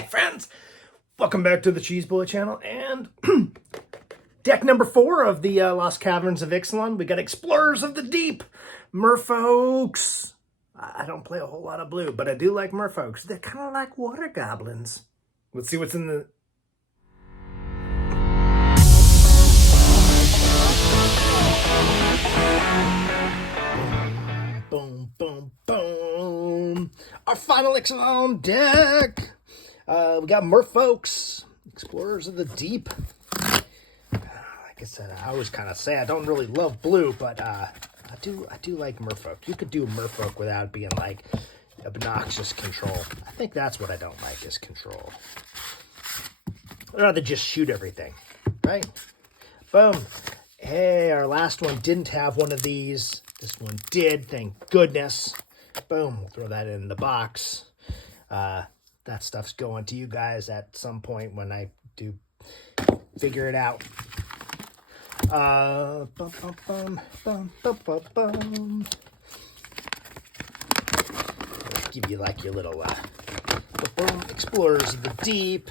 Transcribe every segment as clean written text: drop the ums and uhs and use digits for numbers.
Hey friends, welcome back to the Cheese Bullet channel and deck number 4 of the Lost Caverns of Ixalan. We got Explorers of the Deep, merfolks. I don't play a whole lot of blue, but I do like merfolks. They're kind of like water goblins. Let's see what's in the... Boom, boom, boom. Our final Ixalan deck. We got merfolks, Explorers of the Deep. Like I said, I always kind of say I don't really love blue, but I do like merfolk. You could do merfolk without being like obnoxious control. I think that's what I don't like is control. I'd rather just shoot everything, right? Boom. Hey, our last one didn't have one of these. This one did, thank goodness. Boom, we'll throw that in the box. That stuff's going to you guys at some point when I do figure it out. Bum, bum, bum, bum, bum, bum, bum. I'll give you like your little boom, Explorers of the Deep.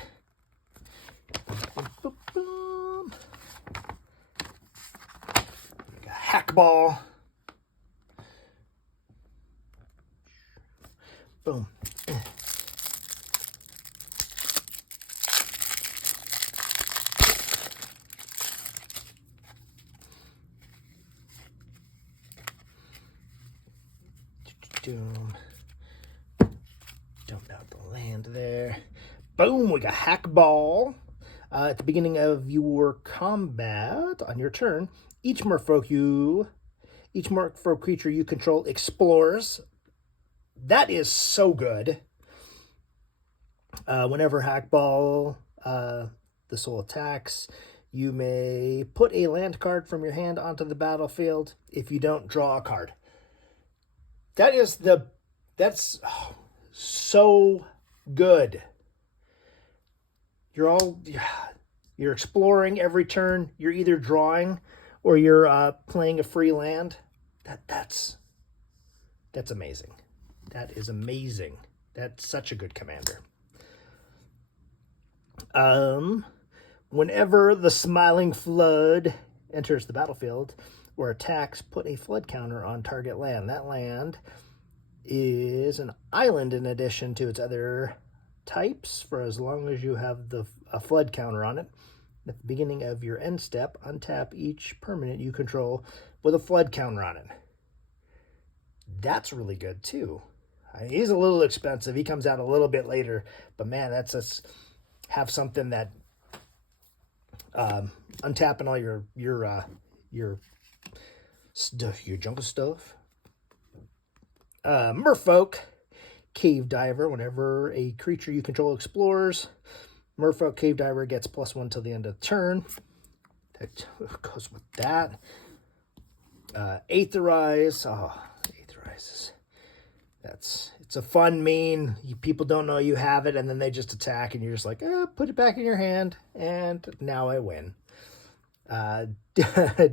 Bum, bum, bum. Hackball. Boom. Dump out the land there. Boom, we got Hackball. At the beginning of your combat, on your turn, each merfolk creature you control explores. That is so good. Whenever Hackball, the soul attacks, you may put a land card from your hand onto the battlefield. If you don't, draw a card. That's so good. You're exploring every turn. You're either drawing or you're playing a free land. That's amazing. That is amazing. That's such a good commander. Whenever the Smiling Flood enters the battlefield or attacks, put a flood counter on target land. That land is an island in addition to its other types for as long as you have a flood counter on it. At the beginning of your end step, untap each permanent you control with a flood counter on it. That's really good too. He's a little expensive. He comes out a little bit later, but man, that's us have something that untapping all your stuff, your jungle stuff. Merfolk, Cave Diver. Whenever a creature you control explores, Merfolk Cave Diver gets +1 till the end of the turn. That goes with that. Aetherize. Oh, Aetherize is... It's a fun meme. People don't know you have it, and then they just attack, and you're just like, put it back in your hand, and now I win.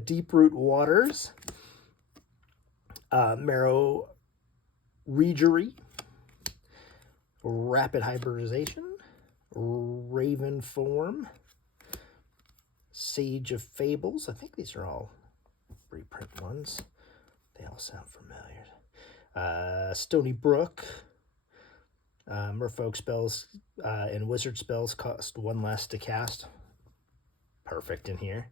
Deep Root Waters. Marrow Regery. Rapid Hybridization. Raven Form. Sage of Fables. I think these are all reprint ones. They all sound familiar. Stony Brook. Merfolk spells and wizard spells cost 1 less to cast. Perfect in here.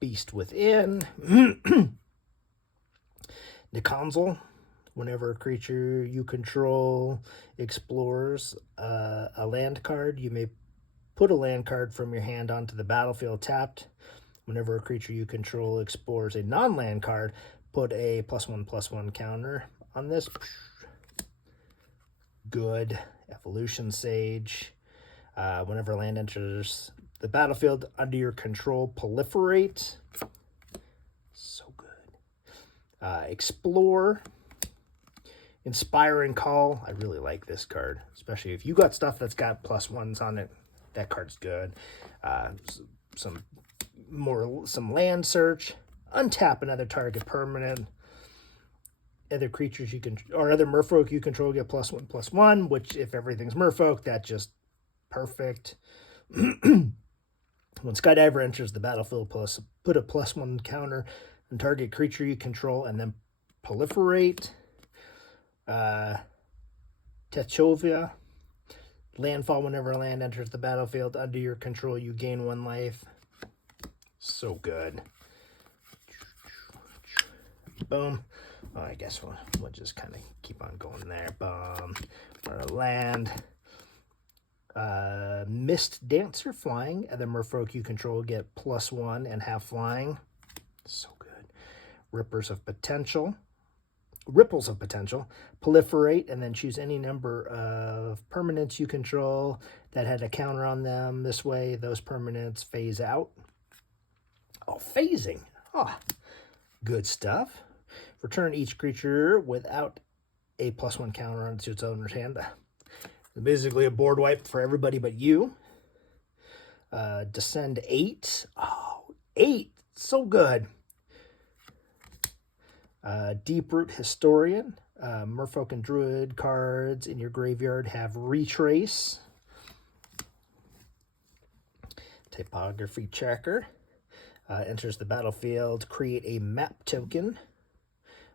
Beast Within. Nikonzel. Whenever a creature you control explores a land card, you may put a land card from your hand onto the battlefield tapped. Whenever a creature you control explores a non-land card, put a +1/+1 counter on this. Good. Evolution Sage. Whenever land enters the battlefield under your control, proliferate. So good. Explore. Inspiring Call. I really like this card, especially if you got stuff that's got +1s on it. That card's good. Some land search. Untap another target permanent. other creatures you can, or other merfolk you control get +1/+1, which if everything's merfolk, that's just perfect. When Skydiver enters the battlefield, put a +1 counter on target creature you control and then proliferate. Techovia. Landfall, whenever a land enters the battlefield under your control, you gain 1 life. So good. Boom. Oh, I guess we'll just kind of keep on going there. Boom. For a land. Mist Dancer flying. Other merfolk you control get +1 and have flying. So good. Ripples of Potential. Proliferate, and then choose any number of permanents you control that had a counter on them. This way, those permanents phase out. Oh, phasing. Oh, good stuff. Return each creature without a +1 counter on its owner's hand. Basically a board wipe for everybody but you. Descend 8. Oh, 8. So good. Deeproot Historian. Merfolk and Druid cards in your graveyard have Retrace. Typography Checker. Enters the battlefield. Create a map token.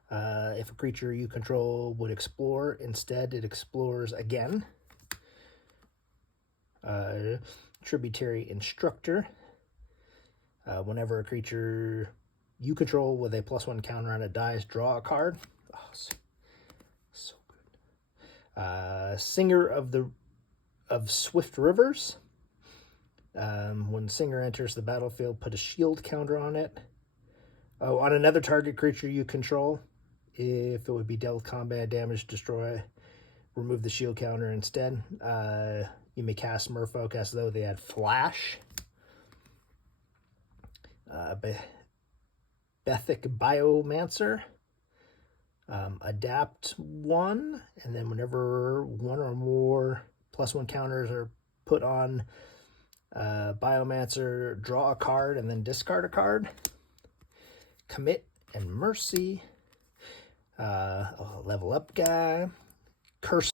If a creature you control would explore, instead it explores again. Tributary Instructor. Whenever a creature you control with a +1 counter on it dies, draw a card. Oh, so good. Singer of Swift Rivers. When Singer enters the battlefield, put a shield counter on it. Oh, on another target creature you control, if it would be dealt combat damage, destroy, remove the shield counter instead. You may cast merfolk as though they had flash. Bethic Biomancer. Adapt 1, and then whenever 1 or more +1 counters are put on Biomancer, draw a card and then discard a card. Commit and Mercy. Level up guy. Curse